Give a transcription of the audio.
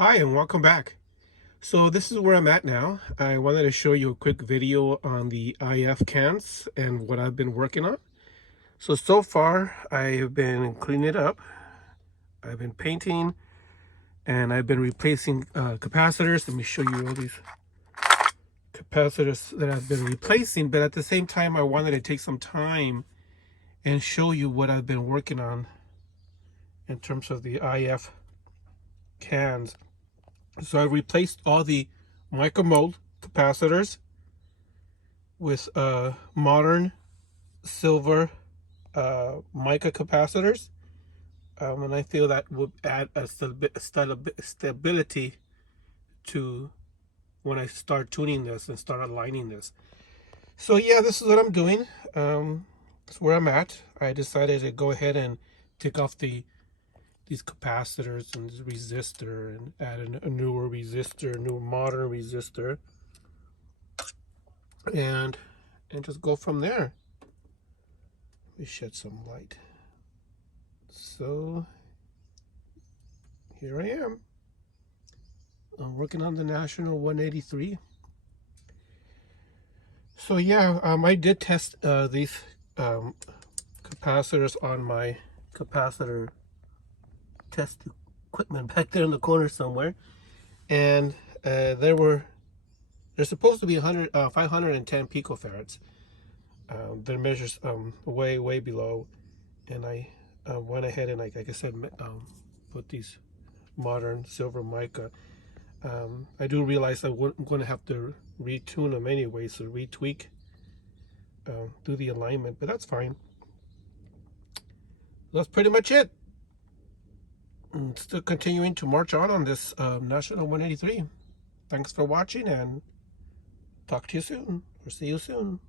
Hi and welcome back. So this is where I'm at now. I wanted to show you a quick video on the IF cans and what I've been working on. So far I've been cleaning it up. I've been painting and I've been replacing capacitors. Let me show you all these capacitors that I've been replacing, but at the same time I wanted to take some time and show you what I've been working on in terms of the IF cans. So I replaced all the Mica mold capacitors with modern silver mica capacitors, and I feel that would add a stability to when I start tuning this and start aligning this. So yeah, this is what I'm doing. That's where I'm at. I decided to go ahead and take off these capacitors and this resistor and add a newer resistor, a new modern resistor, and just go from there. Let me shed some light. So here I am. I'm working on the National 183. So yeah, I did test these capacitors on my capacitor test equipment back there in the corner somewhere, and they're supposed to be 510 picofarads. Their measures way below, and I went ahead and like I said, put these modern silver mica. I do realize I'm going to have to retune them anyway, so retweak, do the alignment, but that's fine. That's pretty much it. And still continuing to march on this National 183. Thanks for watching, and talk to you soon, or see you soon.